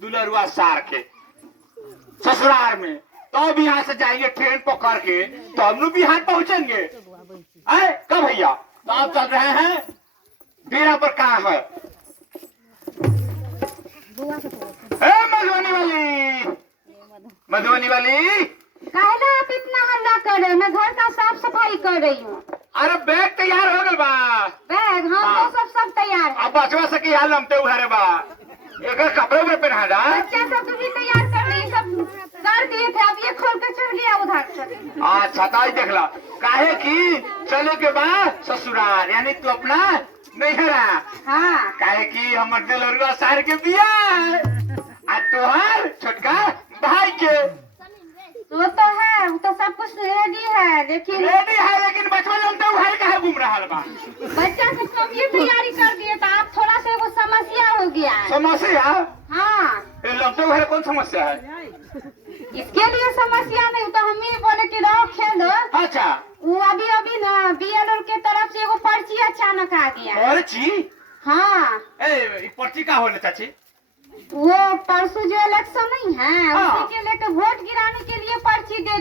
दुलरुआ सार के ससुराल में, तो अब यहाँ से जाएंगे ट्रेन पकड़ के, तो हम लोग बिहार पहुंचेंगे। कब भैया? तो आप चल रहे हैं डेरा पर। कहाँ है मधुबनी वाली? मधुबनी वाली, काहे आप इतना हल्ला कर रहे हैं? मैं घर का साफ सफाई कर रही हूँ। अरे बैग तैयार हो गल बा? बैग हाँ, तो सब तैयार है। अब बचवा से की हाल लमते उघारे बा, एक कपड़े में पहना दा। बच्चा सब भी तैयार कर रही, सब कर दिए थे, अब ये खोल के चल गया उधर से। अच्छा ताई देखला, काहे की चले के बाद ससुराल यानी तू अपना नैहरा। हाँ, काहे की हमर दुलरुआ सार के बिया आ तोहार छोटका भाई के। वो तो है, वो तो सब कुछ रेडी है, लेकिन रेडी है, लेकिन बचवा लमते उघारे काहे घूम रहा बा? बच्चा सब तो ये तैयारी कर दिए, तो आप थोड़ा सा वो समस्या हो गया है। समस्या? हाँ, लमते उघारे कौन समस्या है? इसके लिए समस्या नहीं, तो हम ही बोले कि रहो खेलो। अच्छा, वो अभी ना बीएलओ के तरफ से वो पर्ची अचानक आ गया। पर्ची? हाँ, ए पर्ची का होले चाची? वो परसों जो इलेक्शन नहीं है, हाँ। उसी के लेकर वोट गिराने के लिए पर्ची दे